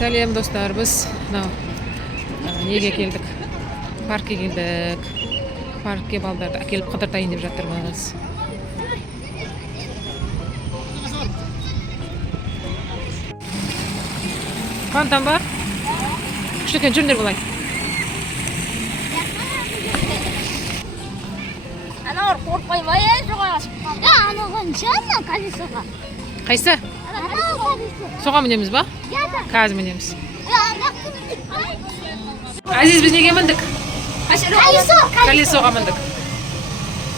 Сәлем достар, біз неге келдік? Паркке келдік. Паркке балдарды әкеліп қыдыртайын деп жатырмыз. Қантан ба? Күшті жүріңдер болай. Анау қорқпай ма жоғары шыққан? Анаған жаңа колесоға. Қайсы? Соға мінеміз ба? Қазір мінеміз. Азиз, біз неге міндік? Колесоға міндік.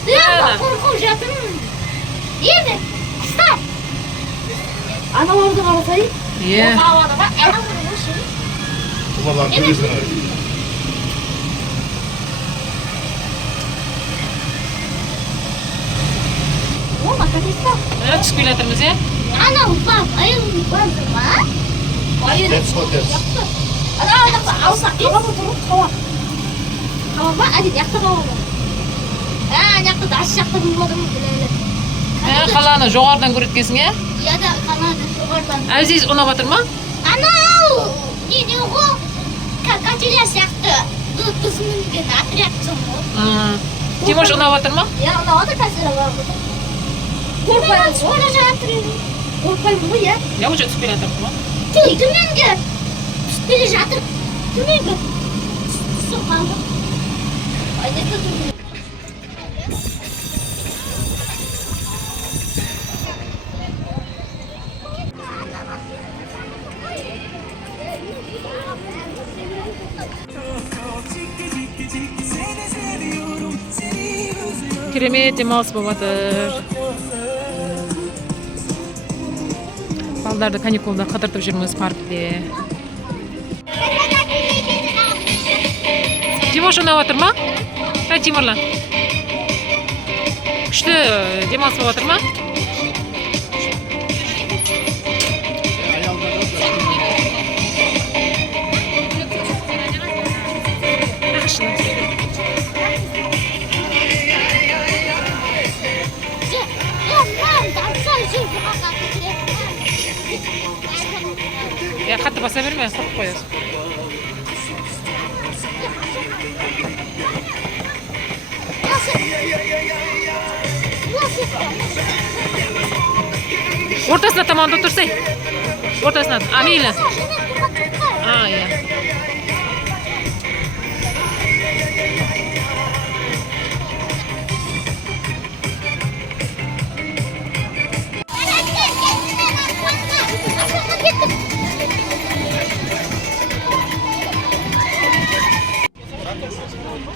Қорқып жатырмын. Еді, қыста. Аналарды қарасай. Е. Құбалан көресің ой. Ома, колесо. Түсіп келе жатырмыз, е? Анау бап, айылың барды ма? Терс қой, терс. Анау алса қабап отырып қауап. Қауап ба? Әдет яқты қауап ба? Яқты да аш жақты болмады ма? Қаланы жоғарыдан көреткесің, е? Я да қаланы жоғарыдан. Азиз, ұнап жатыр ма? Анау! Не ғой? Качеля сияқты. Біз мінген отрядсың ғой. Тимош, ұнап жатыр ма? Я ұнап жатыр качеля бар ғой. Қорқпаймын, соға жатыр еді. Қорқпаймын ғой, я? Я уже түсіп келе жатырмын ма? Төменге түсіп келе жатыр. Төменге түсіп қалды. Айдеті төменге. Керемет демалыс болып жатыр. Балдарды каникулда қыдыртып жүрміз паркте. Тимош, ұнап жатыр ма? Тимурлан. Күшті демалыс болып жатыр ма? Қатты баса берме, қырып қоясың. Ортасына таманда отырсай. Ортасына. Мейлі. Иә.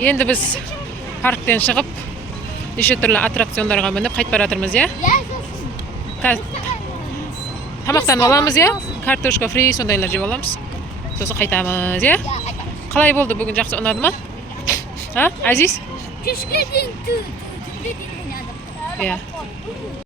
Енді біз парктен шығып, неше түрлі аттракциондарға мініп қайтып бара жатырмыз, е? Тамақтанып аламыз, е? Картошка фри, сондайлар жеп аламыз. Сосын қайтамыз, е? Қалай болды бүгін, жақсы ұнады ма? Азиз? Кешке дейін түнде дейін ойнадым. Иә.